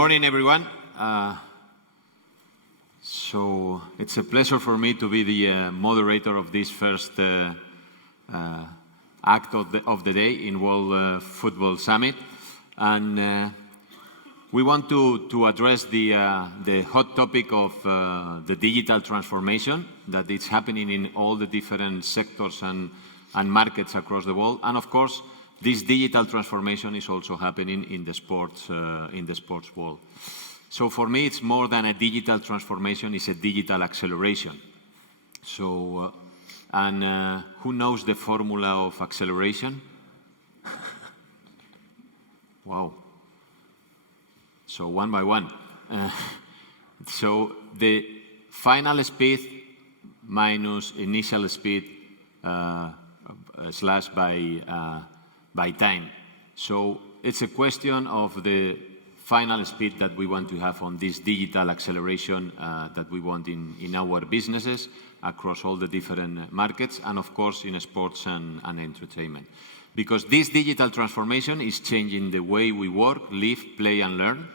morning, everyone. So it's a pleasure for me to be the moderator of this first act of the day in World Football Summit. And we want to address the hot topic of the digital transformation that is happening in all the different sectors and markets across the world. And of course, this digital transformation is also happening in the sports world. So for me, it's more than a digital transformation; it's a digital acceleration. So, who knows the formula of acceleration? Wow. So one by one. So the final speed minus initial speed slashed by time. So it's a question of the final speed that we want to have on this digital acceleration that we want in our businesses across all the different markets, and of course in sports and entertainment. Because this digital transformation is changing the way we work, live, play and learn,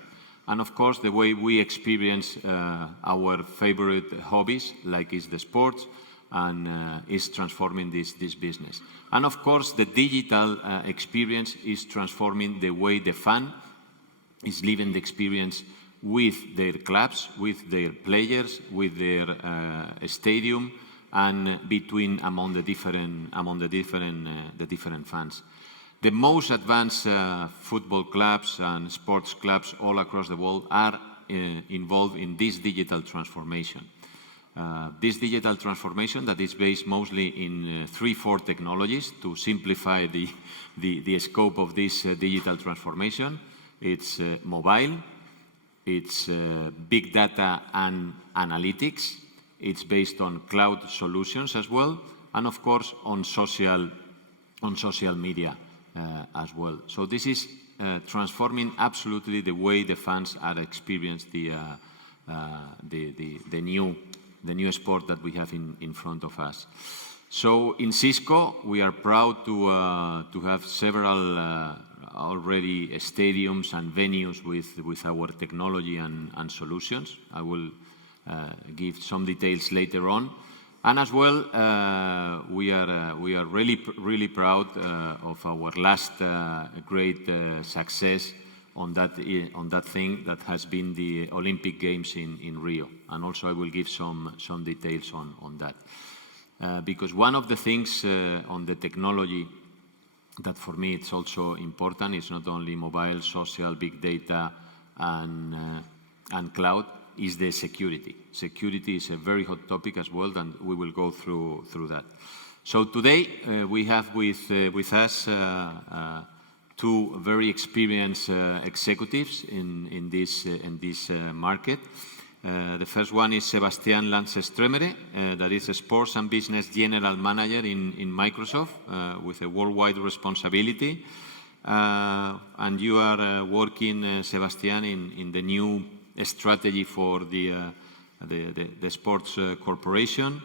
and of course the way we experience our favorite hobbies, like is the sports, and is transforming this business. And of course the digital experience is transforming the way the fan is living the experience with their clubs, with their players, with their stadium, and among the different fans. The most advanced football clubs and sports clubs all across the world are involved in this digital transformation. This digital transformation that is based mostly in 3-4 technologies to simplify the scope of this digital transformation. It's mobile, it's big data and analytics, it's based on cloud solutions as well, and of course on social media as well. So this is transforming absolutely the way the fans are experiencing the new sport that we have in front of us. So in CISCO, we are proud to have several already stadiums and venues with our technology and solutions. I will give some details later on. And as well, we are really proud of our last great success on that thing that has been the Olympic Games in Rio. And also I will give some details on that. Because one of the things on the technology that for me it's also important is not only mobile, social, big data and cloud, is the security. Security is a very hot topic as well, and we will go through that. So today we have with us two very experienced executives in this market. The first one is Sebastián Lancestremère, that is a Sports and Business General Manager in Microsoft with a worldwide responsibility. And you are working, Sebastián, in the new strategy for the sports corporation,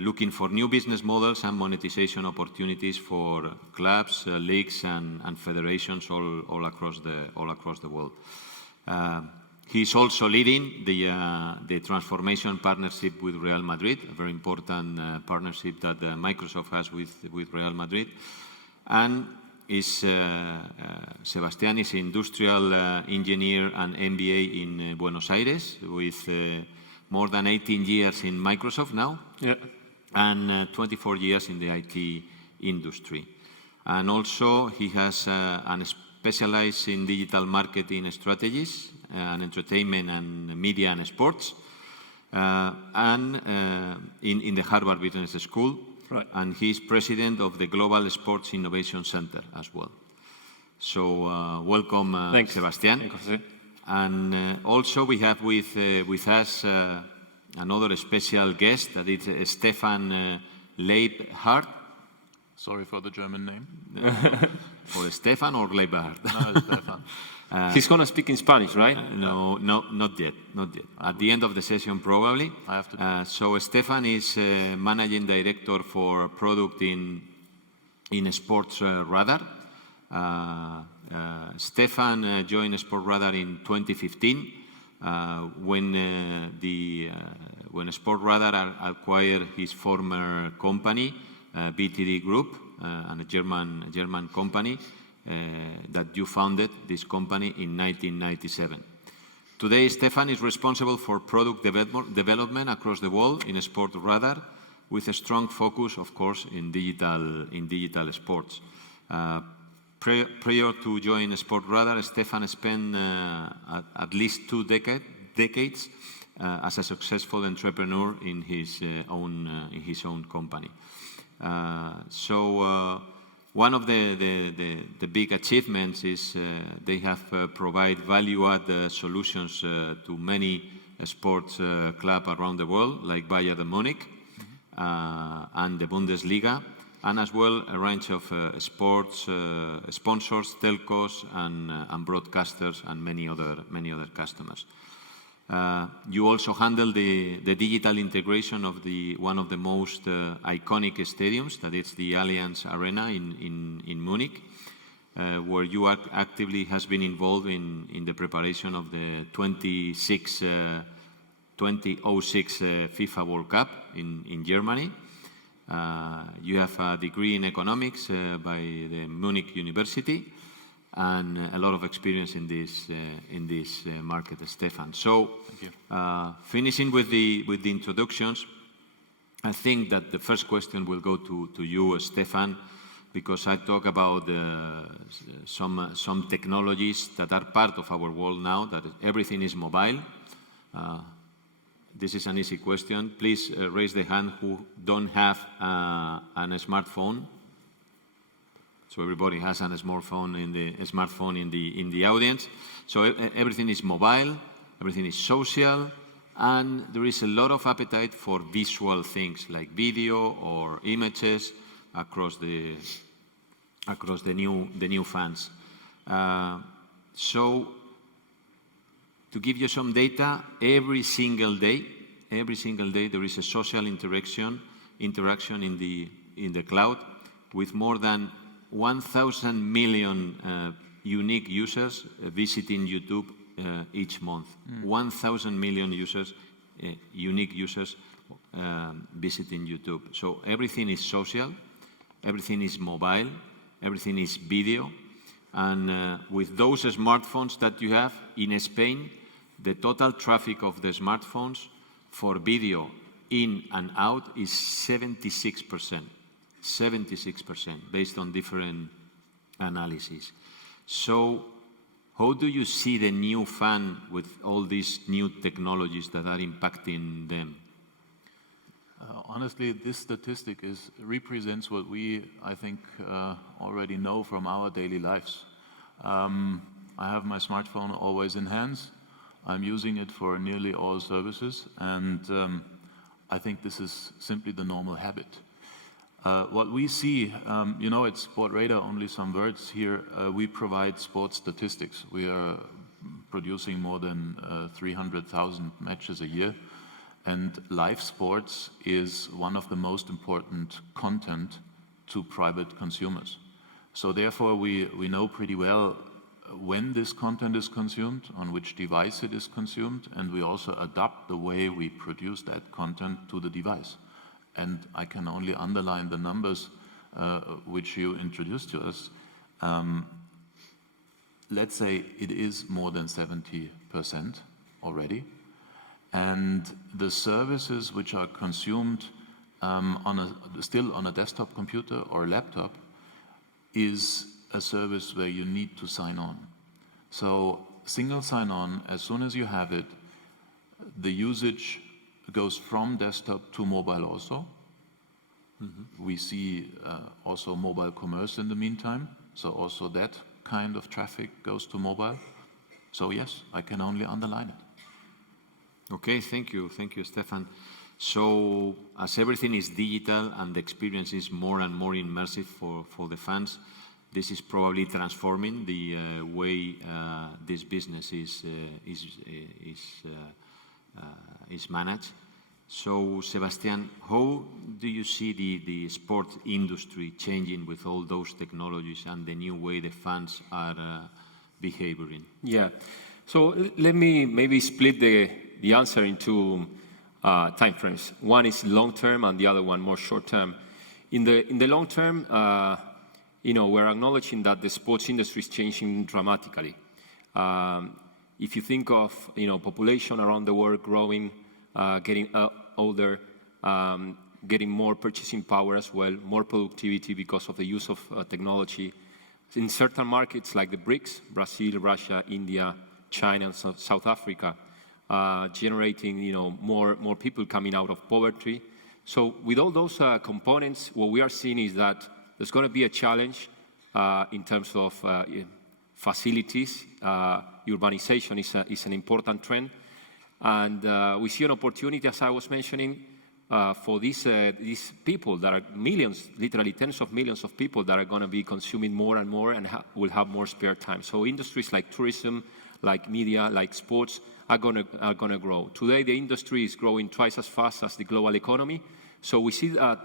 looking for new business models and monetization opportunities for clubs, leagues and federations all across the world. He's also leading the transformation partnership with Real Madrid, a very important partnership that Microsoft has with Real Madrid. And Sebastián is an industrial engineer and MBA in Buenos Aires with more than 18 years in Microsoft now, yeah, and 24 years in the IT industry. And also he has specialized in digital marketing strategies and entertainment and media and sports, and in the Harvard Business School. Right. And he's president of the Global Sports Innovation Center as well. So welcome, thanks, Sebastián. Thank you, José. And also we have with us another special guest, that is Stefan Leibhard. Sorry for the German name. For Stefan or Leibhard? No, Stefan. He's going to speak in Spanish, right? No, not yet. At the end of the session, probably. I have to. So Stefan is managing director for product in Sportradar, Stefan joined Sportradar in 2015 when Sportradar acquired his former company, BTD Group, and a German company that you founded this company in 1997. Today, Stefan is responsible for product development across the world in Sportradar, with a strong focus, of course, in digital sports. Prior to joining Sportradar, Stefan spent at least 2 decades as a successful entrepreneur in his own company. One of the big achievements is they have provided value-add solutions to many sports clubs around the world, like Bayern Munich and the Bundesliga, and as well a range of sports sponsors, telcos, and broadcasters, and many other customers. You also handle the digital integration of one of the most iconic stadiums, that is the Allianz Arena in Munich, where you actively has been involved in the preparation of the 2006 FIFA World Cup in Germany. You have a degree in economics by the Munich University, and a lot of experience in this market, Stefan. So, finishing with the introductions, I think that the first question will go to you, Stefan, because I talk about some technologies that are part of our world now, that everything is mobile. This is an easy question. Please raise the hand who don't have a smartphone. So everybody has a smartphone in the audience. So everything is mobile, everything is social, and there is a lot of appetite for visual things like video or images across the new fans. So to give you some data, every single day there is a social interaction in the cloud with more than 1,000 million unique users visiting YouTube each month. 1,000 million users, unique users visiting YouTube. So everything is social, everything is mobile, everything is video. And with those smartphones that you have in Spain, the total traffic of the smartphones for video in and out is 76%. 76%, based on different analyses. So how do you see the new fan with all these new technologies that are impacting them? Honestly, this statistic represents what we, I think, already know from our daily lives. I have my smartphone always in hands. I'm using it for nearly all services, and I think this is simply the normal habit. What we see, it's Sportradar, only some words here. We provide sports statistics. We are producing more than 300,000 matches a year. And live sports is one of the most important content to private consumers. So therefore, we know pretty well when this content is consumed, on which device it is consumed, and we also adapt the way we produce that content to the device. And I can only underline the numbers which you introduced to us. Let's say it is more than 70% already. And the services which are consumed still on a desktop computer or laptop is a service where you need to sign on. So single sign-on, as soon as you have it, the usage goes from desktop to mobile also. We see also mobile commerce in the meantime, so also that kind of traffic goes to mobile. So yes, I can only underline it. Okay, thank you, Stefan. So as everything is digital and the experience is more and more immersive for the fans, this is probably transforming the way this business is managed. So, Sebastián, how do you see the sport industry changing with all those technologies and the new way the fans are behaving? Yeah. So let me maybe split the answer into time frames. One is long term and the other one more short term. In the long term, we're acknowledging that the sports industry is changing dramatically. If you think of population around the world growing, getting older, getting more purchasing power as well, more productivity because of the use of technology. In certain markets like the BRICS, Brazil, Russia, India, China, and South Africa, generating more people coming out of poverty. So with all those components, what we are seeing is that there's going to be a challenge in terms of facilities. Urbanization is an important trend. And we see an opportunity, as I was mentioning, for these people that are millions, literally tens of millions of people that are going to be consuming more and more and will have more spare time. So industries like tourism, like media, like sports are going to grow. Today, the industry is growing twice as fast as the global economy. So we see that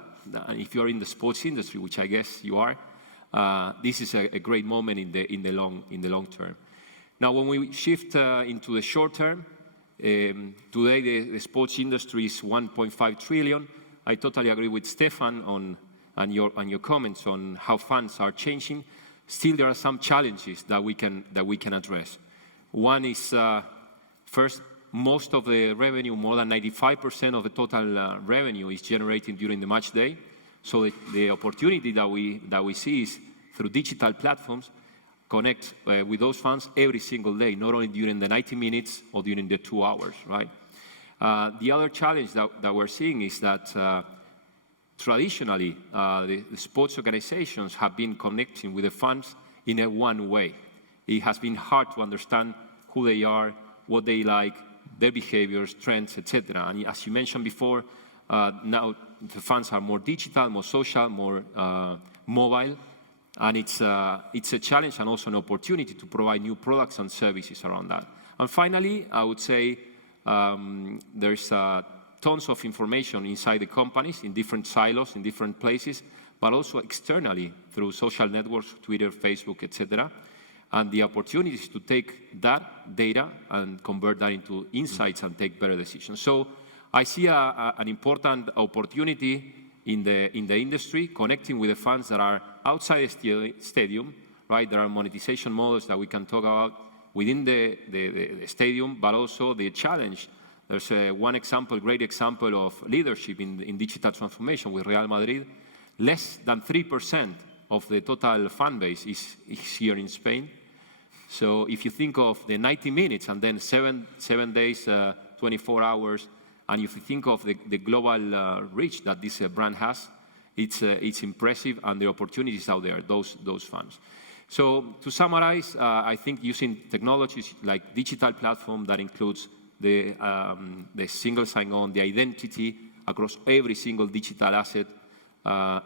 if you're in the sports industry, which I guess you are, this is a great moment in the long term. Now, when we shift into the short term, today the sports industry is 1.5 trillion. I totally agree with Stefan on your comments on how funds are changing. Still, there are some challenges that we can address. One is first, most of the revenue, more than 95% of the total revenue, is generated during the match day. So the opportunity that we see is through digital platforms, connect with those fans every single day, not only during the 90 minutes or during the 2 hours, right? The other challenge that we're seeing is that traditionally, the sports organizations have been connecting with the fans in a one way. It has been hard to understand who they are, what they like, their behaviors, trends, etc. And as you mentioned before, now the fans are more digital, more social, more mobile. And it's a challenge and also an opportunity to provide new products and services around that. And finally, I would say there's tons of information inside the companies, in different silos, in different places, but also externally through social networks, Twitter, Facebook, etc. And the opportunities to take that data and convert that into insights and take better decisions. So I see an important opportunity in the industry, connecting with the fans that are outside the stadium, right? There are monetization models that we can talk about within the stadium, but also the challenge. There's one example, great example of leadership in digital transformation with Real Madrid. Less than 3% of the total fan base is here in Spain. So if you think of the 90 minutes and then seven days, 24 hours, and if you think of the global reach that this brand has, it's impressive, and the opportunities out there, those funds. So to summarize, I think using technologies like digital platform that includes the single sign-on, the identity across every single digital asset,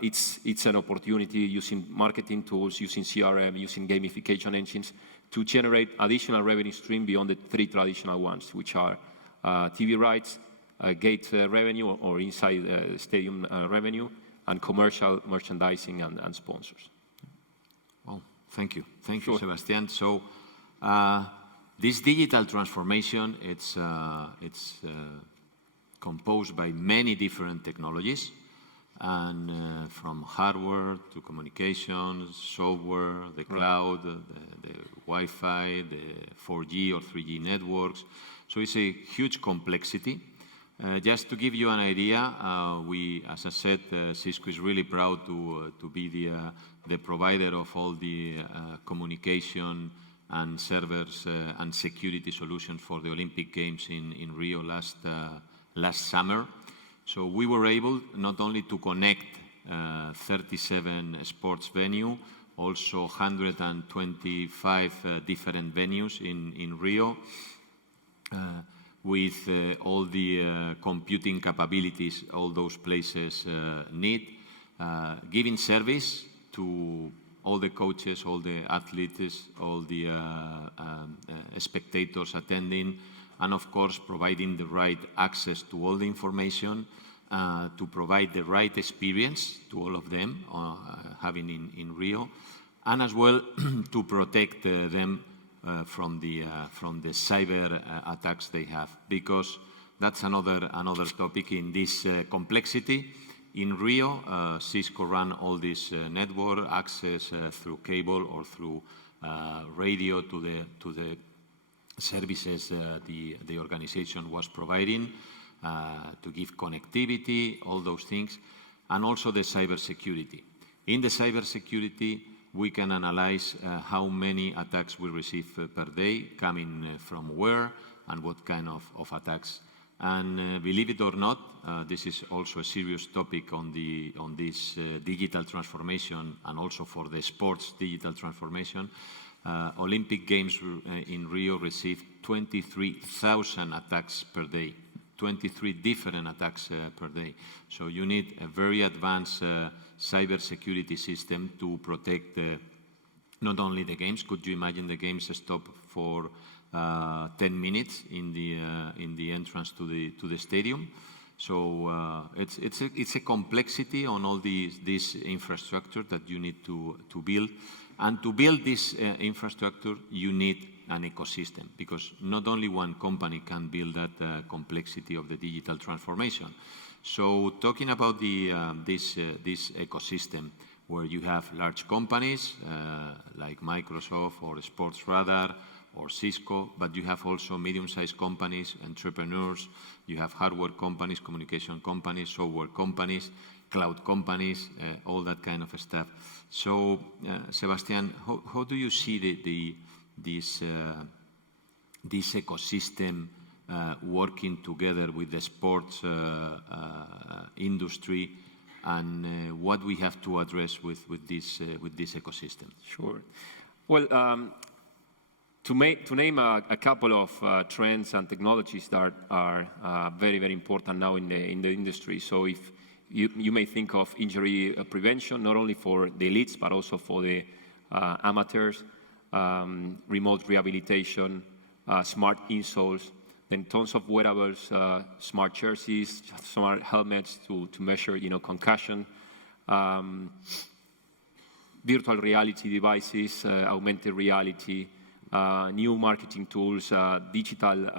it's an opportunity using marketing tools, using CRM, using gamification engines to generate additional revenue stream beyond the 3 traditional ones, which are TV rights, gate revenue or inside stadium revenue, and commercial merchandising and sponsors. Well, thank you. Thank you, Sebastián. So this digital transformation, it's composed by many different technologies, and from hardware to communications, software, the cloud, the Wi-Fi, the 4G or 3G networks. So it's a huge complexity. Just to give you an idea, we, as I said, CISCO is really proud to be the provider of all the communication and servers and security solutions for the Olympic Games in Rio last summer. So we were able not only to connect 37 sports venues, also 125 different venues in Rio, with all the computing capabilities all those places need, giving service to all the coaches, all the athletes, all the spectators attending, and of course providing the right access to all the information, to provide the right experience to all of them having in Rio, and as well to protect them from the cyber attacks they have, because that's another topic in this complexity. In Rio, CISCO ran all this network access through cable or through radio to the services the organization was providing to give connectivity, all those things, and also the cybersecurity. In the cybersecurity, we can analyze how many attacks we receive per day, coming from where and what kind of attacks. And believe it or not, this is also a serious topic on this digital transformation, and also for the sports digital transformation. Olympic Games in Rio received 23,000 attacks per day, 23 different attacks per day. So you need a very advanced cybersecurity system to protect not only the games. Could you imagine the games stop for 10 minutes in the entrance to the stadium? So it's a complexity on all this infrastructure that you need to build. And to build this infrastructure, you need an ecosystem, because not only one company can build that complexity of the digital transformation. So talking about this ecosystem, where you have large companies like Microsoft or Sportradar or CISCO, but you have also medium-sized companies, entrepreneurs, you have hardware companies, communication companies, software companies, cloud companies, all that kind of stuff. So, Sebastián, how do you see this ecosystem working together with the sports industry, and what we have to address with this ecosystem? Sure. Well, to name a couple of trends and technologies that are very, very important now in the industry. So if you may think of injury prevention, not only for the elites, but also for the amateurs, remote rehabilitation, smart insoles, then tons of wearables, smart jerseys, smart helmets to measure, concussion, virtual reality devices, augmented reality, new marketing tools, digital,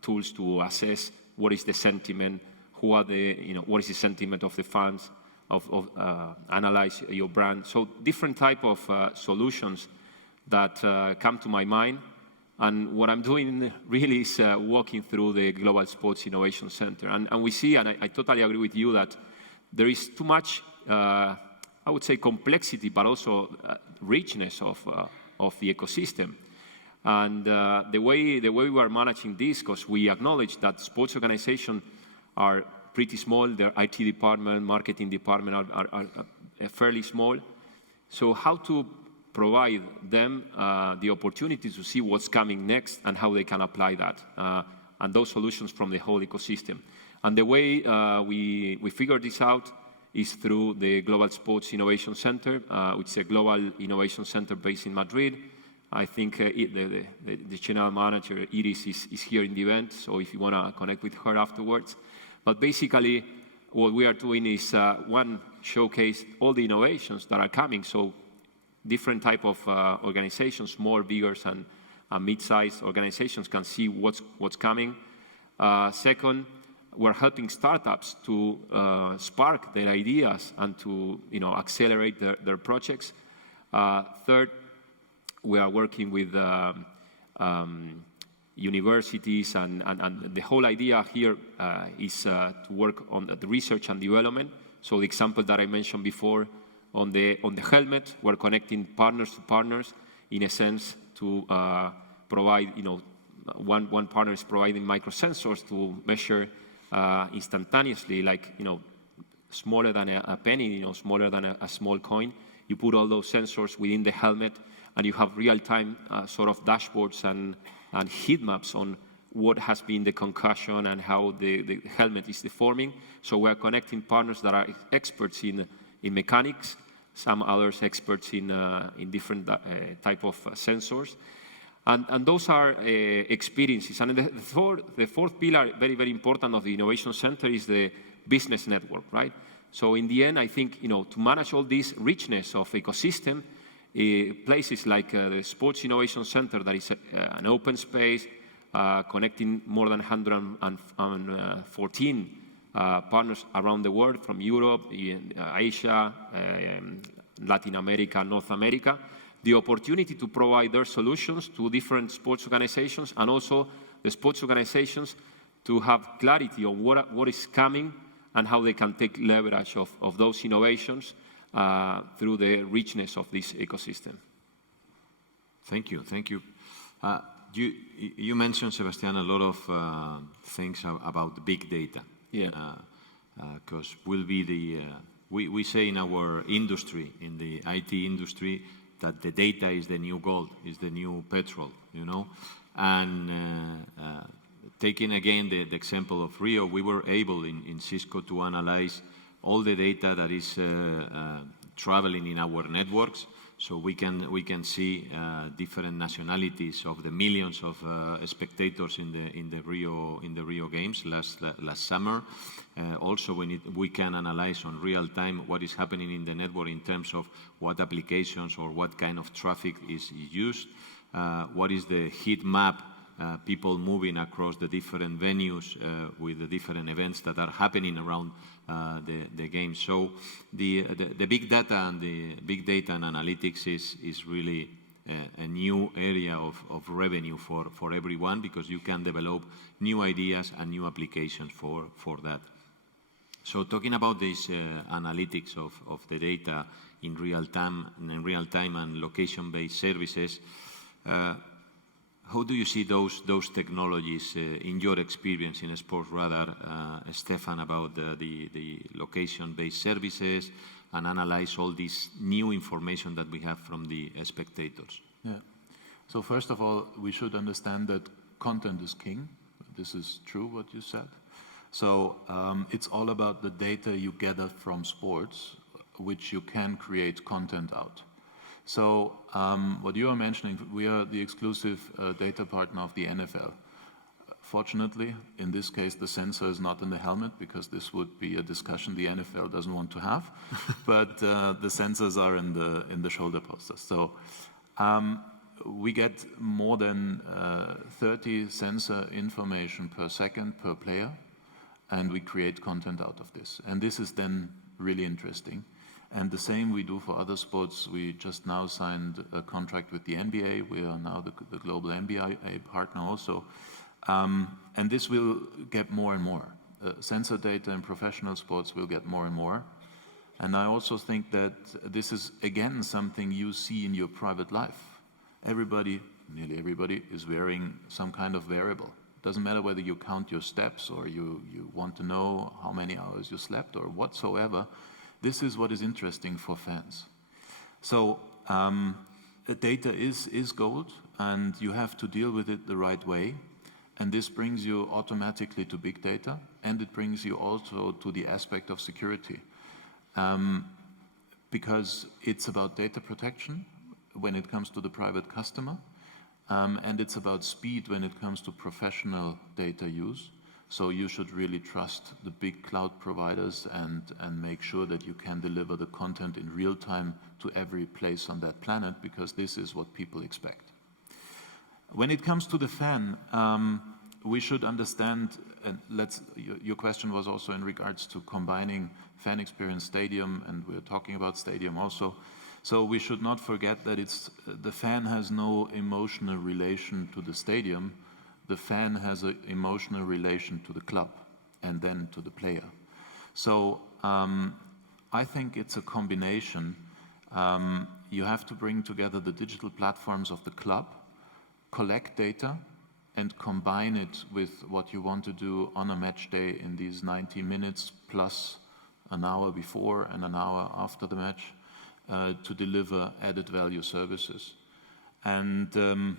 tools to assess what is the sentiment, what is the sentiment of the fans, analyze your brand. So different type of solutions that come to my mind. And what I'm doing really is walking through the Global Sports Innovation Center. And we see, and I totally agree with you, that there is too much, I would say, complexity, but also richness of the ecosystem. And the way we are managing this, because we acknowledge that sports organizations are pretty small, their IT department, marketing department are fairly small. So how to provide them the opportunity to see what's coming next and how they can apply that, and those solutions from the whole ecosystem. And the way we figure this out is through the Global Sports Innovation Center, which is a global innovation center based in Madrid. I think the general manager, Iris, is here in the event, so if you want to connect with her afterwards. But basically, what we are doing is, one, showcase all the innovations that are coming, so different type of organizations, small, bigger, and mid-sized organizations can see what's coming. Second, we're helping startups to spark their ideas and to accelerate their projects. Third, we are working with universities, and the whole idea here is to work on the research and development. So the example that I mentioned before on the helmet, we're connecting partners to partners in a sense to provide, one partner is providing microsensors to measure instantaneously, like, smaller than a penny, smaller than a small coin. You put all those sensors within the helmet, and you have real-time sort of dashboards and heat maps on what has been the concussion and how the helmet is deforming. So we are connecting partners that are experts in mechanics, some others experts in different type of sensors. And those are experiences. And the fourth pillar, very, very important of the Innovation Center is the business network, right? So in the end, I think, to manage all this richness of ecosystem, places like the Sports Innovation Center, that is an open space connecting more than 114 partners around the world, from Europe, Asia, Latin America, North America, the opportunity to provide their solutions to different sports organizations, and also the sports organizations to have clarity on what is coming and how they can take leverage of those innovations through the richness of this ecosystem. Thank you. Thank you. You mentioned, Sebastián, a lot of things about the big data. Yeah. Because will be the we say in our industry, in the IT industry, that the data is the new gold, is the new petrol, And taking again the example of Rio, we were able in CISCO to analyze all the data that is traveling in our networks, so we can see different nationalities of the millions of spectators in the Rio Games last summer. Also, we can analyze on real time what is happening in the network in terms of what applications or what kind of traffic is used, what is the heat map. People moving across the different venues with the different events that are happening around the game. So the big data and the big data and analytics is really a new area of revenue for everyone, because you can develop new ideas and new applications for that. So talking about this analytics of the data in real time and location-based services, how do you see those technologies in your experience in Sportradar, Stefan, about the location-based services, and analyze all this new information that we have from the spectators? Yeah. So first of all, we should understand that content is king. This is true what you said. So it's all about the data you gather from sports, which you can create content out. So what you are mentioning, we are the exclusive data partner of the NFL. Fortunately, in this case, the sensor is not in the helmet, because this would be a discussion the NFL doesn't want to have. But the sensors are in the shoulder posters. So we get more than 30 sensor information per second per player, and we create content out of this. And this is then really interesting. And the same we do for other sports. We just now signed a contract with the NBA. We are now the global NBA partner also. And this will get more and more. Sensor data in professional sports will get more and more. And I also think that this is, again, something you see in your private life. Nearly everybody is wearing some kind of wearable. It doesn't matter whether you count your steps or you want to know how many hours you slept or whatsoever. This is what is interesting for fans. So data is gold, and you have to deal with it the right way. And this brings you automatically to big data, and it brings you also to the aspect of security. Because it's about data protection when it comes to the private customer, and it's about speed when it comes to professional data use. So you should really trust the big cloud providers and make sure that you can deliver the content in real time to every place on that planet, because this is what people expect. When it comes to the fan, we should understand, and your question was also in regards to combining fan experience, stadium, and we're talking about stadium also. So we should not forget that the fan has no emotional relation to the stadium. The fan has an emotional relation to the club and then to the player. So I think it's a combination. You have to bring together the digital platforms of the club, collect data, and combine it with what you want to do on a match day in these 90 minutes plus an hour before and an hour after the match to deliver added value services. And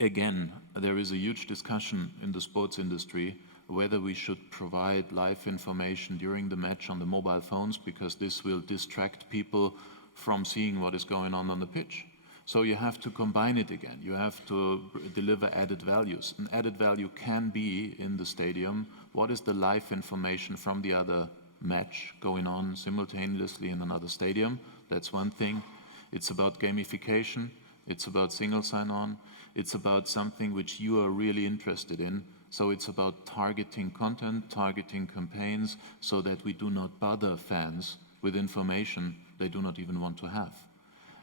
again, there is a huge discussion in the sports industry whether we should provide live information during the match on the mobile phones, because this will distract people from seeing what is going on the pitch. So you have to combine it again. You have to deliver added values. And added value can be in the stadium. What is the live information from the other match going on simultaneously in another stadium? That's one thing. It's about gamification. It's about single sign-on. It's about something which you are really interested in. So it's about targeting content, targeting campaigns, so that we do not bother fans with information they do not even want to have.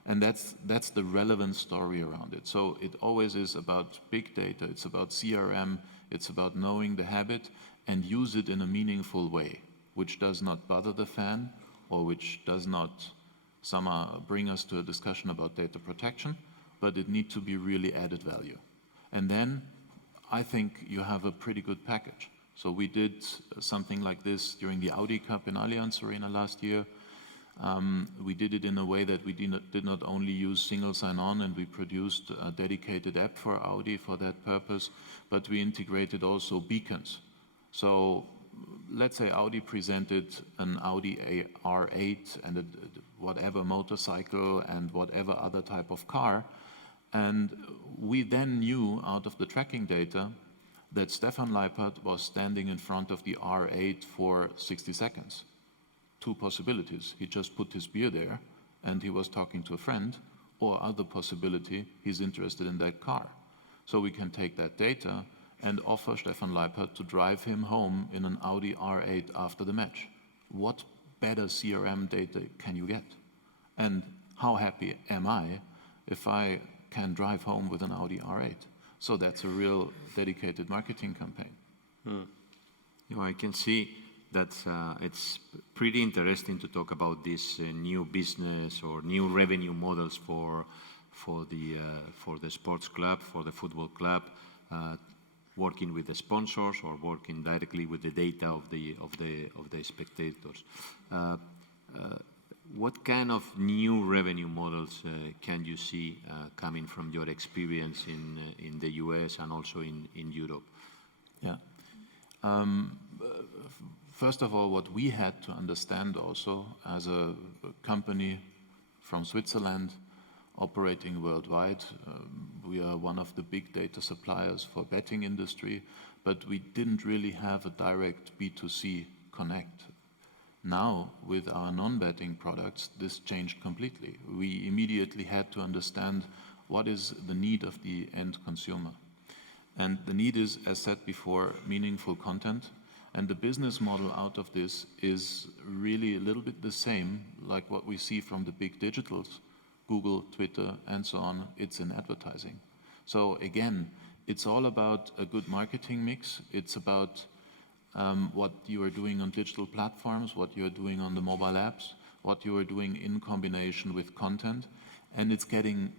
And that's the relevant story around it. So it always is about big data, it's about CRM, it's about knowing the habit and use it in a meaningful way, which does not bother the fan or which does not somehow bring us to a discussion about data protection, but it needs to be really added value. And then I think you have a pretty good package. So we did something like this during the Audi Cup in Allianz Arena last year. We did it in a way that we did not only use single sign-on, and we produced a dedicated app for Audi for that purpose, but we integrated also beacons. So let's say Audi presented an Audi R8 and whatever motorcycle and whatever other type of car, and we then knew out of the tracking data that Stefan Leibhard was standing in front of the R8 for 60 seconds. Two possibilities. He just put his beer there and he was talking to a friend, or other possibility, he's interested in that car. So we can take that data and offer Stefan Leibhard to drive him home in an Audi R8 after the match. What better CRM data can you get? And how happy am I if I can drive home with an Audi R8? So that's a real dedicated marketing campaign. You know, I can see that it's pretty interesting to talk about this new business or new revenue models for the sports club, for the football club, working with the sponsors or working directly with the data of the spectators. What kind of new revenue models can you see coming from your experience in the US and also in Europe? Yeah. First of all, what we had to understand also as a company from Switzerland operating worldwide, we are one of the big data suppliers for betting industry, but we didn't really have a direct B2C connect. Now, with our non-betting products, this changed completely. We immediately had to understand what is the need of the end consumer. And the need is, as said before, meaningful content. And the business model out of this is really a little bit the same like what we see from the big digitals, Google, Twitter, and so on. It's in advertising. So again, it's all about a good marketing mix. It's about what you are doing on digital platforms, what you are doing on the mobile apps, what you are doing in combination with content. And it's getting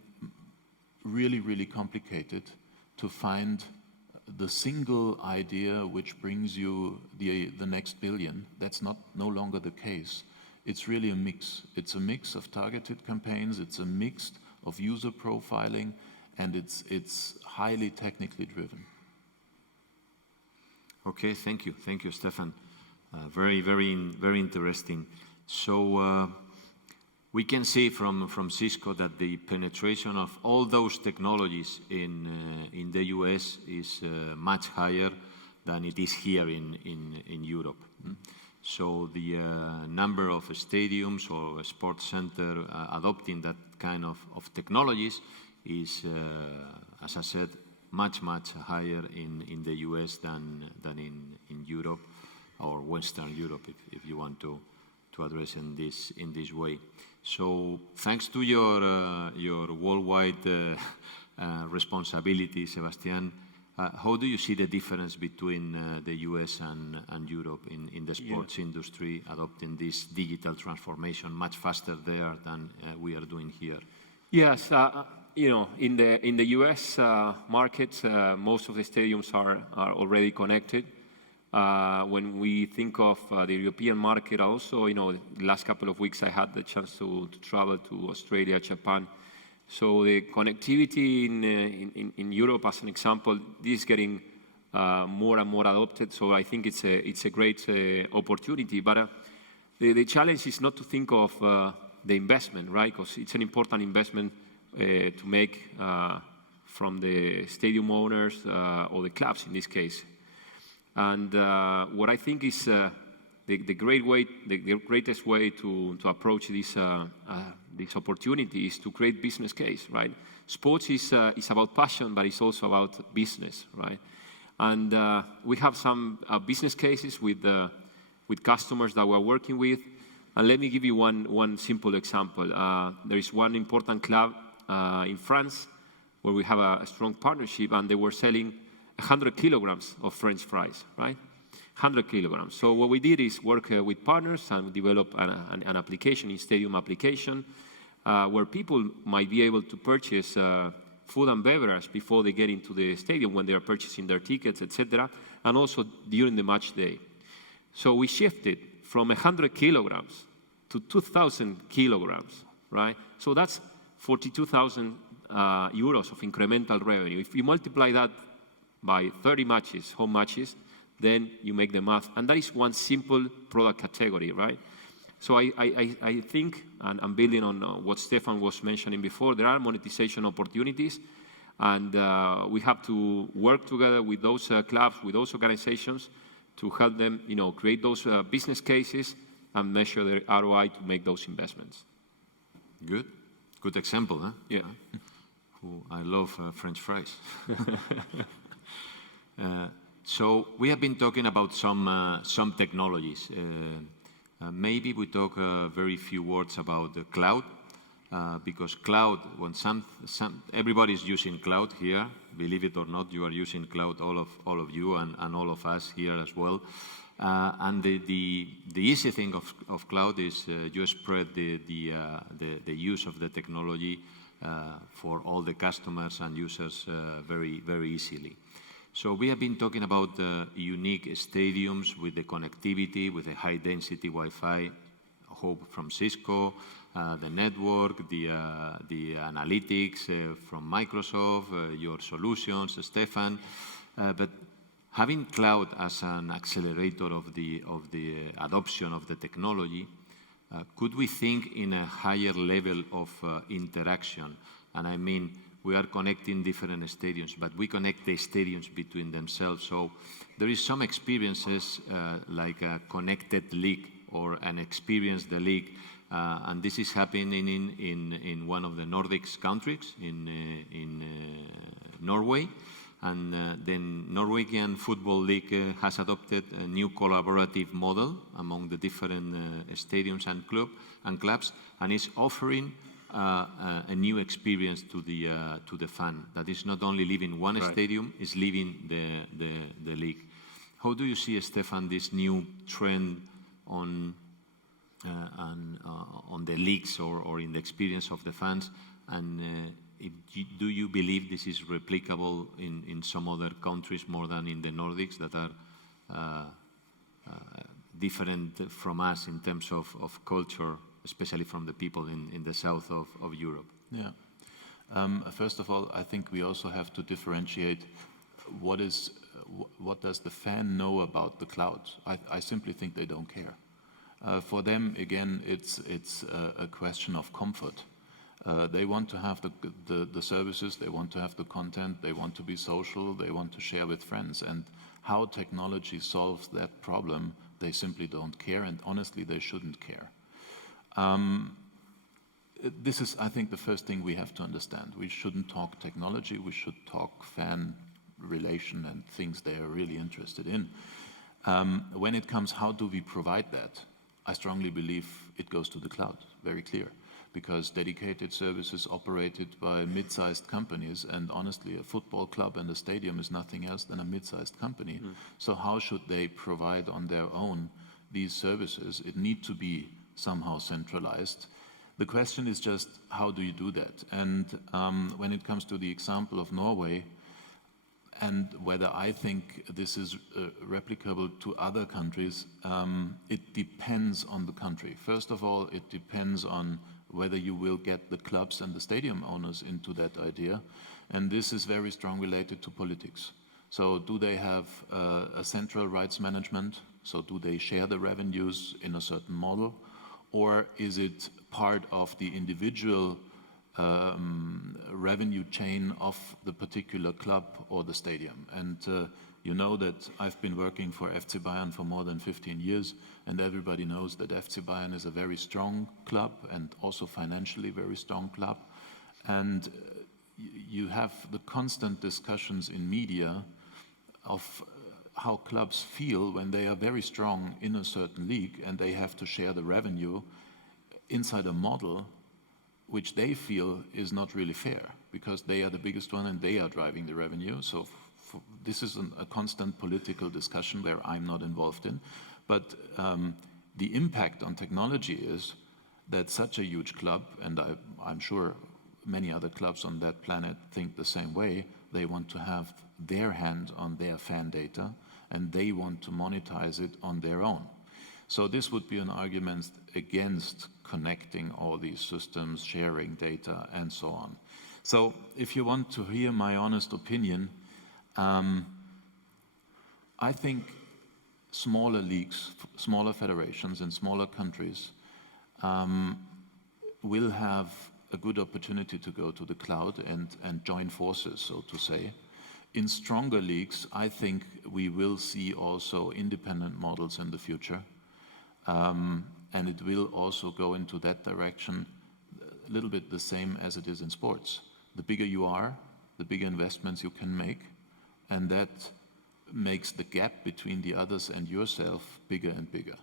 really, really complicated to find the single idea which brings you the next billion. That's no longer the case. It's really a mix. It's a mix of targeted campaigns, it's a mix of user profiling, and it's highly technically driven. Okay, thank you, Stefan. Very interesting. So we can see from CISCO that the penetration of all those technologies in the US is much higher than it is here in Europe. So the number of stadiums or sports center adopting that kind of technologies is, as I said, much higher in the US than in Europe or Western Europe, if you want to address in this way. So thanks to your worldwide responsibility, Sebastián, how do you see the difference between the US and Europe in the sports industry adopting this digital transformation much faster there than we are doing here? Yes, you know, in the US market, most of the stadiums are already connected. When we think of the European market also, you know, the last couple of weeks I had the chance to travel to Australia, Japan. So the connectivity in Europe, as an example, this is getting more and more adopted. So I think it's a great opportunity. But the challenge is not to think of the investment, right? Because it's an important investment to make from the stadium owners or the clubs in this case. And what I think is the greatest way to approach this opportunity is to create business case, right? Sports is about passion, but it's also about business, right? And we have some business cases with customers that we're working with. And let me give you one simple example. There is one important club in France where we have a strong partnership, and they were selling 100 kilograms of French fries, right? 100 kilograms. So what we did is work with partners and develop an application, in stadium application, where people might be able to purchase food and beverage before they get into the stadium when they are purchasing their tickets, etc., and also during the match day. So we shifted from 100 kilograms to 2,000 kilograms, right? So that's 42,000 euros of incremental revenue. If you multiply that by 30 matches, home matches, then you make the math. And that is one simple product category, right? So I think, and I'm building on what Stefan was mentioning before, there are monetization opportunities, and we have to work together with those clubs, with those organizations, to help them, create those business cases and measure their ROI to make those investments. Good example, huh? Yeah. I love French fries. So we have been talking about some technologies. Maybe we talk very few words about the cloud, because cloud, when everybody is using cloud here, believe it or not, you are using cloud, all of you and all of us here as well. And the easy thing of cloud is you spread the use of the technology for all the customers and users very, very easily. So we have been talking about unique stadiums with the connectivity, with the high-density Wi-Fi, hope from CISCO, the network, the analytics from Microsoft, your solutions, Stefan. But having cloud as an accelerator of the adoption of the technology, could we think in a higher level of interaction? And I mean, we are connecting different stadiums, but we connect the stadiums between themselves. So there is some experiences like a connected league or an experience the league, and this is happening in one of the Nordics countries, in Norway. And the Norwegian Football League has adopted a new collaborative model among the different stadiums and clubs, and is offering a new experience to the fan that is not only leaving one stadium, is leaving the league. How do you see, Stefan, this new trend on the leagues or in the experience of the fans? And do you believe this is replicable in some other countries more than in the Nordics that are different from us in terms of culture, especially from the people in the south of Europe? Yeah. First of all, I think we also have to differentiate what does the fan know about the cloud. I simply think they don't care. For them, again, it's a question of comfort. They want to have the services, they want to have the content, they want to be social, they want to share with friends. And how technology solves that problem, they simply don't care, and honestly, they shouldn't care. This is, I think, the first thing we have to understand. We shouldn't talk technology, we should talk fan relation and things they are really interested in. When it comes, how do we provide that? I strongly believe it goes to the cloud, very clear. Because dedicated services operated by mid-sized companies, and honestly, a football club and a stadium is nothing else than a mid-sized company. So how should they provide on their own these services? It needs to be somehow centralized. The question is just, how do you do that? And when it comes to the example of Norway, and whether I think this is replicable to other countries, it depends on the country. First of all, it depends on whether you will get the clubs and the stadium owners into that idea. And this is very strong related to politics. So do they have a central rights management? So do they share the revenues in a certain model? Or is it part of the individual revenue chain of the particular club or the stadium. And you know that I've been working for FC Bayern for more than 15 years, and everybody knows that FC Bayern is a very strong club and also financially very strong club. And you have the constant discussions in media of how clubs feel when they are very strong in a certain league and they have to share the revenue inside a model which they feel is not really fair, because they are the biggest one and they are driving the revenue. So this is a constant political discussion where I'm not involved in. But the impact on technology is that such a huge club, and I'm sure many other clubs on that planet think the same way, they want to have their hand on their fan data and they want to monetize it on their own. So this would be an argument against connecting all these systems, sharing data, and so on. So if you want to hear my honest opinion, I think smaller leagues, smaller federations in smaller countries will have a good opportunity to go to the cloud and join forces, so to say. In stronger leagues, I think we will see also independent models in the future. And it will also go into that direction, a little bit the same as it is in sports. The bigger you are, the bigger investments you can make, and that makes the gap between the others and yourself bigger and bigger.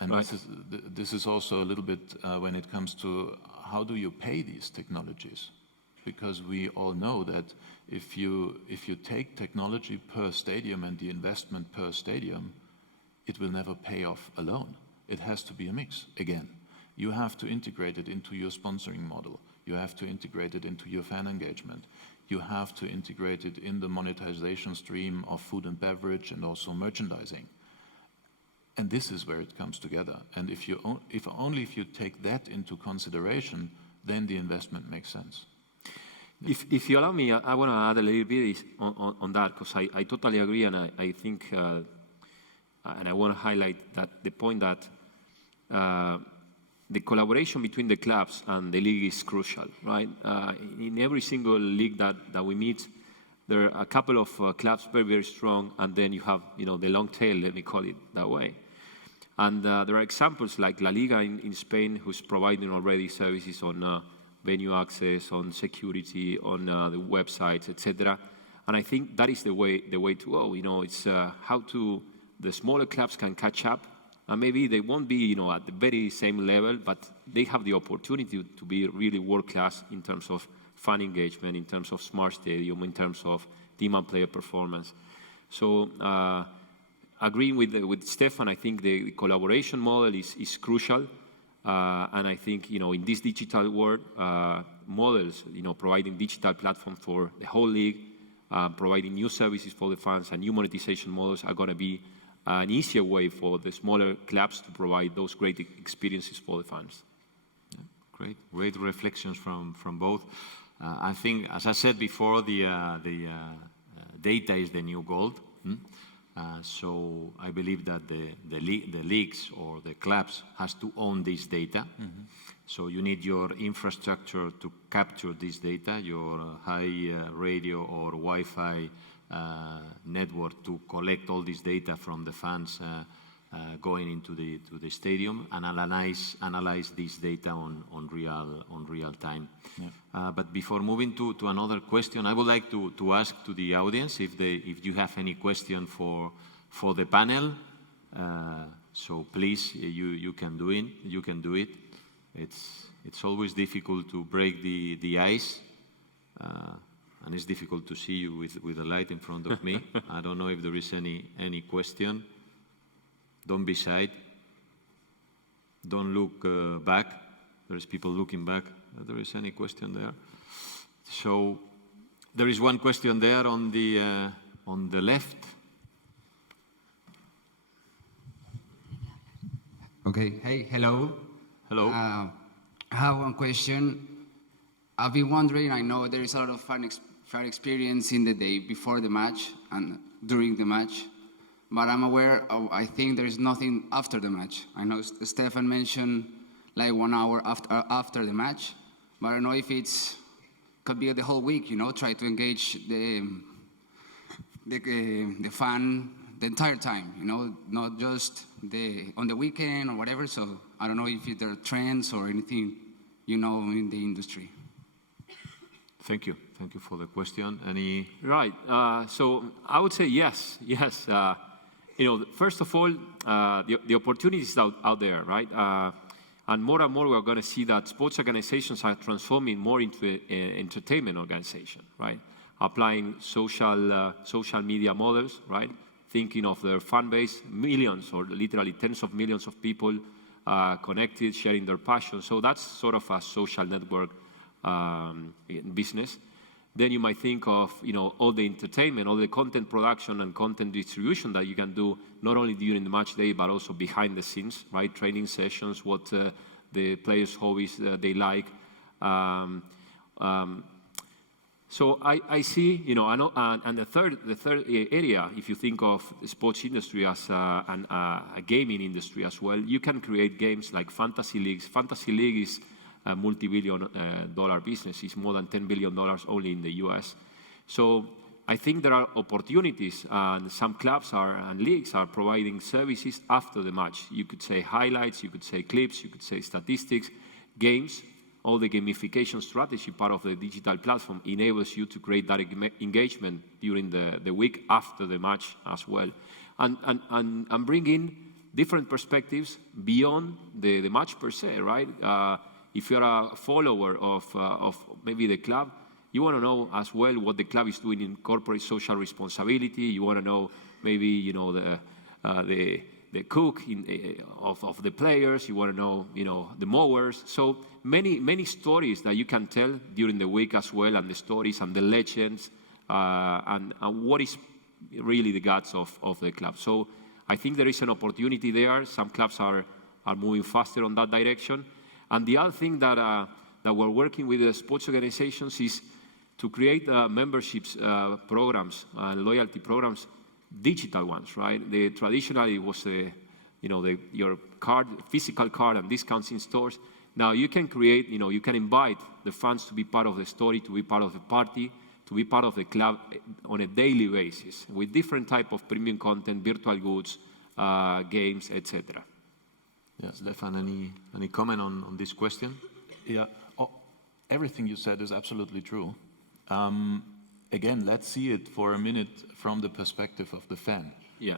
And right. This is also a little bit when it comes to how do you pay these technologies? Because we all know that if you take technology per stadium and the investment per stadium, it will never pay off alone. It has to be a mix. Again, you have to integrate it into your sponsoring model. You have to integrate it into your fan engagement. You have to integrate it in the monetization stream of food and beverage and also merchandising. And this is where it comes together. And if you take that into consideration, then the investment makes sense. If you allow me, I want to add a little bit on that, because I totally agree, and I think, and I want to highlight that the point that the collaboration between the clubs and the league is crucial, right? In every single league that we meet, there are a couple of clubs very, very strong, and then you have, the long tail, let me call it that way. And there are examples like La Liga in Spain, who's providing already services on venue access, on security, on the websites, etc. And I think that is the way to go. It's how the smaller clubs can catch up, and maybe they won't be, at the very same level, but they have the opportunity to be really world-class in terms of fan engagement, in terms of smart stadium, in terms of team and player performance. So agreeing with Stefan, I think the collaboration model is crucial. And I think, in this digital world, models, providing digital platform for the whole league, providing new services for the fans and new monetization models are going to be an easier way for the smaller clubs to provide those great experiences for the fans. Yeah, great reflections from both. I think, as I said before, the data is the new gold. So I believe that the leagues or the clubs has to own this data. Mm-hmm. So you need your infrastructure to capture this data, your high radio or Wi-Fi network to collect all this data from the fans going into the stadium and analyze this data on real time. Yeah. But before moving to another question, I would like to ask to the audience if you have any question for the panel. So please, you can do it. You can do it. It's always difficult to break the ice. And it's difficult to see you with the light in front of me. I don't know if there is any question. Don't be shy. Don't look back. There's people looking back. If there is any question there. So there is one question there on the left. Okay. Hey, hello. Hello. I have one question. I've been wondering, I know there is a lot of fan experience in the day before the match and during the match, but I'm aware of, I think there is nothing after the match. I know Stefan mentioned like 1 hour after the match, But I don't know if it's could be the whole week, try to engage the fan the entire time, not just on the weekend or whatever. So I don't know if there are trends or anything, in the industry. Thank you. Thank you for the question. Any? Right. So I would say yes. First of all, the opportunities out there, right? And more we're going to see that sports organizations are transforming more into an entertainment organization, right? Applying social media models, right? Thinking of their fan base, millions or literally tens of millions of people connected, sharing their passion. So that's sort of a social network business. Then you might think of all the entertainment, all the content production and content distribution that you can do not only during the match day but also behind the scenes, right? Training sessions, what the players' hobbies they like. So I see, and the third area, if you think of the sports industry as a gaming industry as well, you can create games like fantasy leagues. Fantasy league is a multi-billion dollar business. It's more than $10 billion only in the US. So I think there are opportunities, and some clubs and leagues are providing services after the match. You could say highlights, you could say clips, you could say statistics, games. All the gamification strategy part of the digital platform enables you to create that engagement during the week after the match as well. And bring in different perspectives beyond the match per se, right? If you're a follower of maybe the club, you want to know as well what the club is doing in corporate social responsibility. You want to know maybe the cook of the players. You want to know the mowers. So many stories that you can tell during the week as well, and the stories and the legends and what is really the guts of the club. So I think there is an opportunity there. Some clubs are moving faster on that direction. And the other thing that we're working with the sports organizations is to create memberships programs, loyalty programs, digital ones, right? Traditionally was your card, physical card, and discounts in stores. Now you can create, you can invite the fans to be part of the story, to be part of the party, to be part of the club on a daily basis with different type of premium content, virtual goods, games, etc. Yes, Stefan, any comment on this question? Yeah, everything you said is absolutely true. Again, let's see it for a minute from the perspective of the fan. Yeah.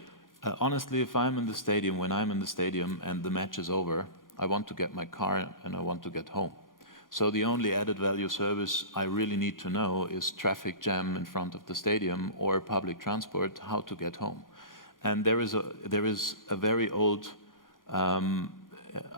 Honestly, if I'm in the stadium, when I'm in the stadium and the match is over, I want to get my car and I want to get home. So the only added value service I really need to know is traffic jam in front of the stadium or public transport, how to get home. And there is a very old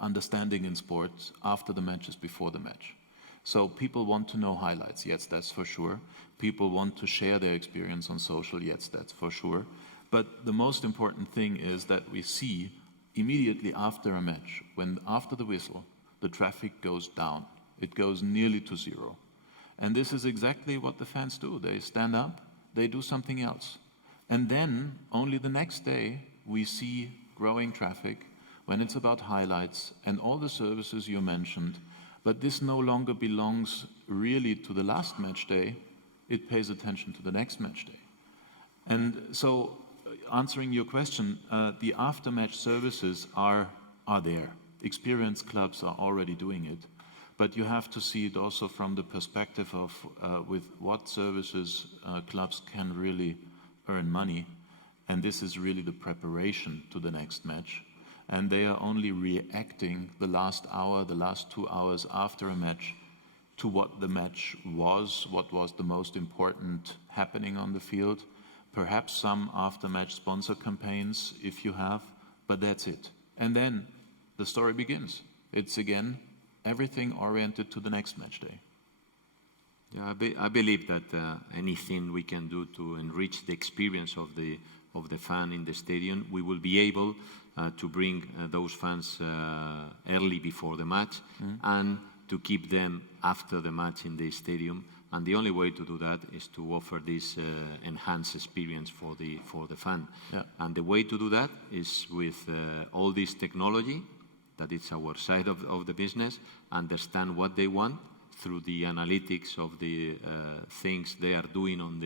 understanding in sports after the match is before the match. So people want to know highlights, yes, that's for sure. People want to share their experience on social, yes, that's for sure. But the most important thing is that we see immediately after a match, when after the whistle, the traffic goes down. It goes nearly to zero. And this is exactly what the fans do. They stand up, they do something else. And then, only the next day, we see growing traffic when it's about highlights and all the services you mentioned. But this no longer belongs really to the last match day. It pays attention to the next match day. And so, answering your question, the after-match services are there. Experienced clubs are already doing it. But you have to see it also from the perspective of with what services clubs can really earn money. And this is really the preparation to the next match. And they are only reacting the last hour, the last 2 hours after a match to what the match was, what was the most important happening on the field. Perhaps some after-match sponsor campaigns, if you have, but that's it. And then the story begins. It's again, everything oriented to the next match day. Yeah, I believe that anything we can do to enrich the experience of the fan in the stadium, we will be able to bring those fans early before the match and to keep them after the match in the stadium. And the only way to do that is to offer this enhanced experience for the fan. Yeah. And the way to do that is with all this technology, that it's our side of the business, understand what they want through the analytics of the things they are doing on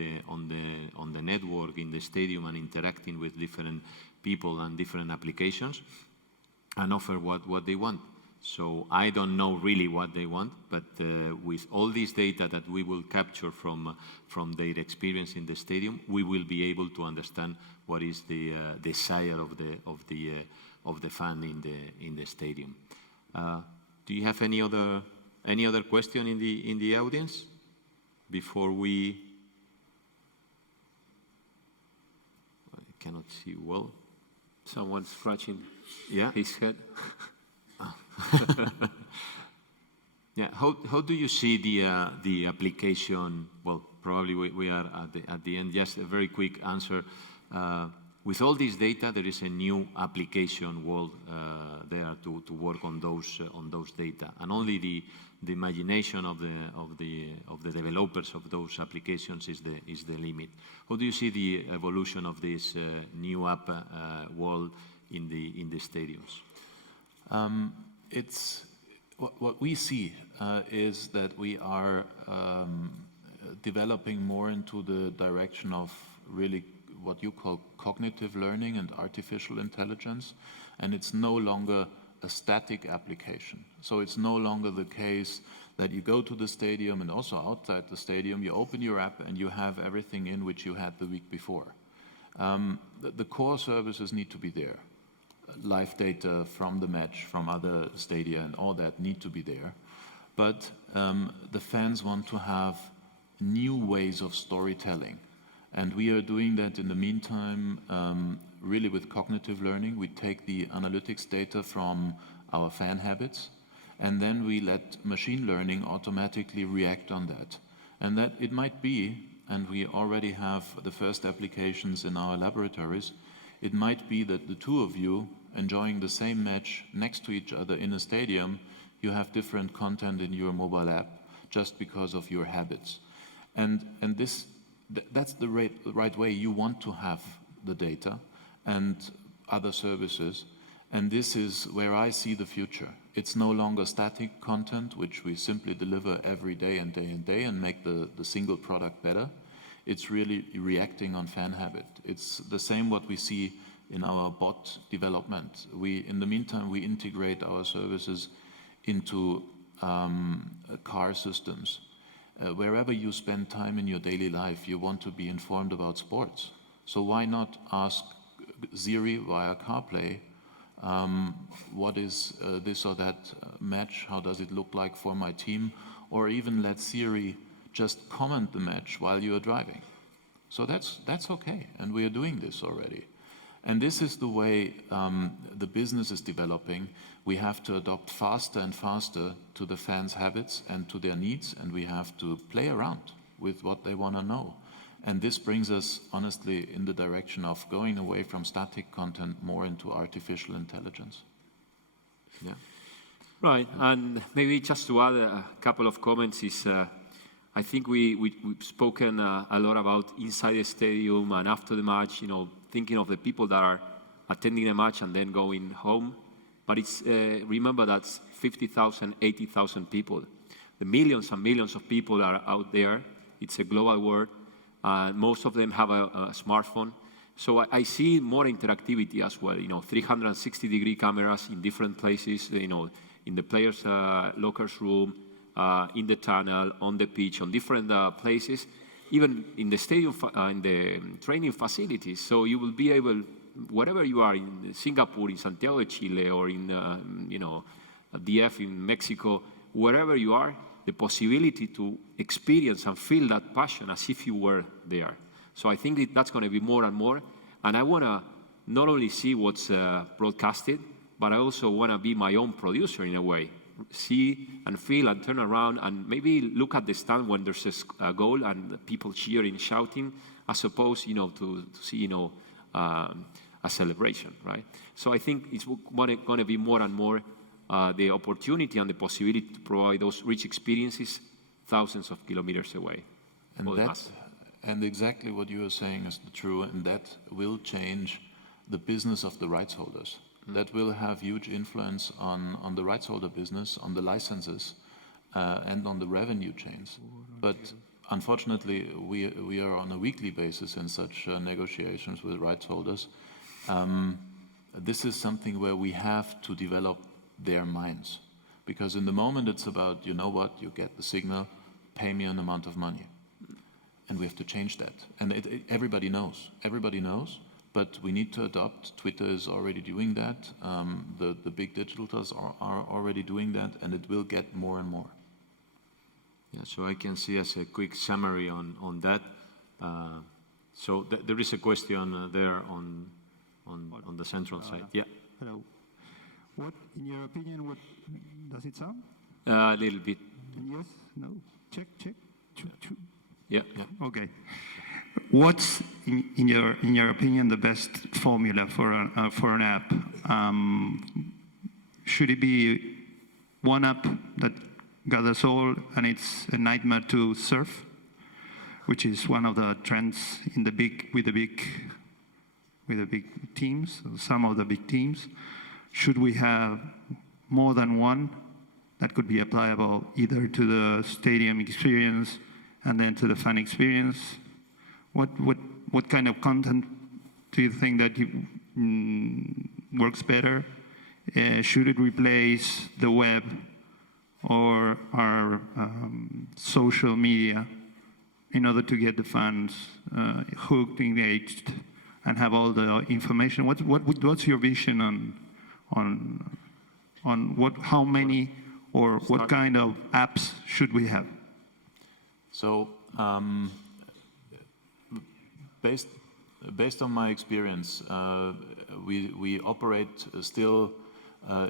the network in the stadium and interacting with different people and different applications, and offer what they want. So I don't know really what they want, but with all this data that we will capture from their experience in the stadium, we will be able to understand what is the desire of the fan in the stadium. Do you have any other question in the audience before we? I cannot see well. Someone's scratching his head. Yeah. How do you see the application? Well, probably we are at the end. Just a very quick answer. With all this data, there is a new application world there to work on those data, and only the imagination of the developers of those applications is the limit. How do you see the evolution of this new app world in the stadiums? It's what we see is that we are developing more into the direction of really what you call cognitive learning and artificial intelligence, and it's no longer a static application. So it's no longer the case that you go to the stadium, and also outside the stadium, you open your app and you have everything in which you had the week before. The core services need to be there. Live data from the match, from other stadia, and all that need to be there. But the fans want to have new ways of storytelling. And we are doing that in the meantime, really with cognitive learning. We take the analytics data from our fan habits, and then we let machine learning automatically react on that. And that it might be, and we already have the first applications in our laboratories, it might be that the two of you enjoying the same match next to each other in a stadium, you have different content in your mobile app just because of your habits. And that's the right way you want to have the data and other services. And this is where I see the future. It's no longer static content, which we simply deliver every day and day and day and make the single product better. It's really reacting on fan habit. It's the same what we see in our bot development. In the meantime, we integrate our services into car systems. Wherever you spend time in your daily life, you want to be informed about sports. So why not ask Siri via CarPlay, what is this or that match? How does it look like for my team? Or even let Siri just comment the match while you are driving. So that's okay, and we are doing this already. And this is the way the business is developing. We have to adopt faster and faster to the fans' habits and to their needs, and we have to play around with what they want to know. And this brings us, honestly, in the direction of going away from static content more into artificial intelligence. Yeah. Right, and maybe just to add a couple of comments is, I think we've spoken a lot about inside the stadium and after the match, thinking of the people that are attending a match and then going home. But it's remember that's 50,000, 80,000 people. The millions and millions of people are out there. It's a global world. Most of them have a smartphone. So I see more interactivity as well. 360-degree cameras in different places. In the players' lockers room, in the tunnel, on the pitch, on different places. Even in the stadium, in the training facilities. So you will be able, wherever you are, in Singapore, in Santiago de Chile, or in, DF in Mexico, wherever you are, the possibility to experience and feel that passion as if you were there. So I think that's going to be more and more. And I want to not only see what's broadcasted, but I also want to be my own producer in a way. See and feel and turn around and maybe look at the stand when there's a goal and people cheering, shouting, as opposed, to see, a celebration, right? So I think it's going to be more and more the opportunity and the possibility to provide those rich experiences thousands of kilometers away. And exactly what you are saying is true, and that will change the business of the rights holders. That will have huge influence on the rights holder business, on the licenses, and on the revenue chains. But unfortunately, we are on a weekly basis in such negotiations with rights holders. This is something where we have to develop their minds. Because in the moment it's about, you know what, you get the signal, pay me an amount of money. And we have to change that. And everybody knows, but we need to adopt. Twitter is already doing that. The big digitals are already doing that, and it will get more and more. Yeah, so I can see as a quick summary on that. So there is a question there on the central side. Yeah. Hello. What, in your opinion, what does it sound? A little bit. Yes? No? Check? Yeah. Okay. What's, in your opinion, the best formula for an app? Should it be one app that gathers all and it's a nightmare to surf, which is one of the trends in with the big teams, some of the big teams? Should we have more than one that could be applicable either to the stadium experience and then to the fan experience? What kind of content do you think that works better? Should it replace the web or our social media in order to get the fans hooked, engaged, and have all the information? What's your vision on how many or what kind of apps should we have? So, based on my experience, we operate still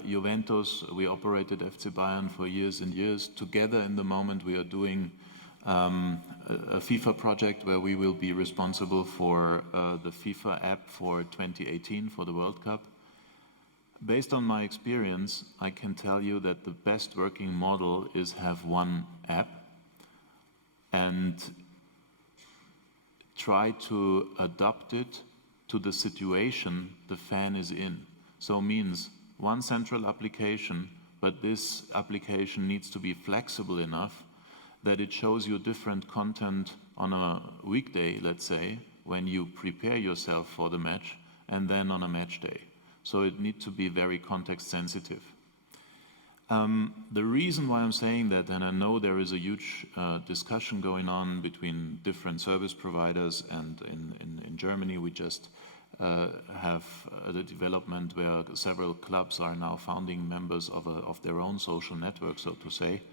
Juventus. We operated FC Bayern for years and years. Together, in the moment, we are doing a FIFA project where we will be responsible for the FIFA app for 2018 for the World Cup. Based on my experience, I can tell you that the best working model is have one app and try to adapt it to the situation the fan is in. So means one central application, but this application needs to be flexible enough that it shows you different content on a weekday, let's say, when you prepare yourself for the match, and then on a match day. So it needs to be very context sensitive. The reason why I'm saying that, and I know there is a huge discussion going on between different service providers, and in Germany we just have the development where several clubs are now founding members of their own social network, so to say.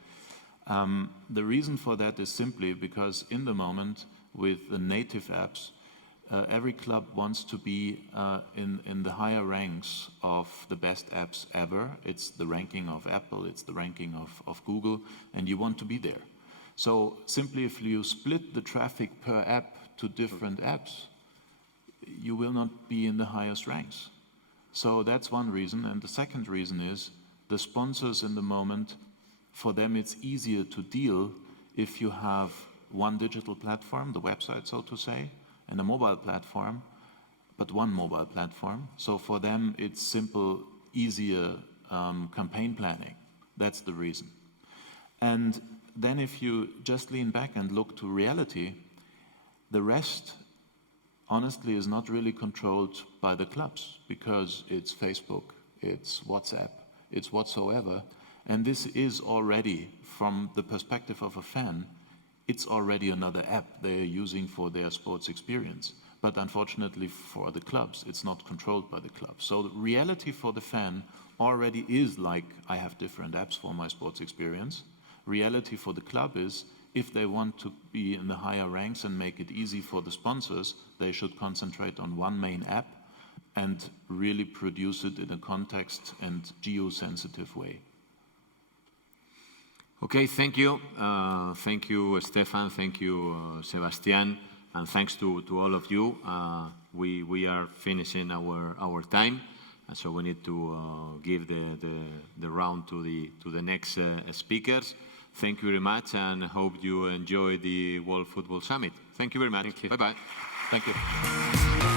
The reason for that is simply because in the moment with the native apps, every club wants to be in the higher ranks of the best apps ever. It's the ranking of Apple, it's the ranking of Google, and you want to be there. So simply if you split the traffic per app to different apps, you will not be in the highest ranks. So that's one reason. And the second reason is the sponsors in the moment, for them it's easier to deal if you have one digital platform, the website, so to say, and a mobile platform, but one mobile platform. So for them, it's simple, easier campaign planning. That's the reason. And then if you just lean back and look to reality, the rest, honestly, is not really controlled by the clubs, because it's Facebook, it's WhatsApp, it's whatsoever. And this is already, from the perspective of a fan, it's already another app they're using for their sports experience. But unfortunately for the clubs, it's not controlled by the clubs. So the reality for the fan already is like, I have different apps for my sports experience. Reality for the club is, if they want to be in the higher ranks and make it easy for the sponsors, they should concentrate on one main app and really produce it in a context and geo-sensitive way. Okay, thank you. Thank you, Stefan. Thank you, Sebastián. And thanks to all of you. We are finishing our time. And so we need to give the round to the next speakers. Thank you very much, and hope you enjoy the World Football Summit. Thank you very much. Thank you. Bye-bye. Thank you.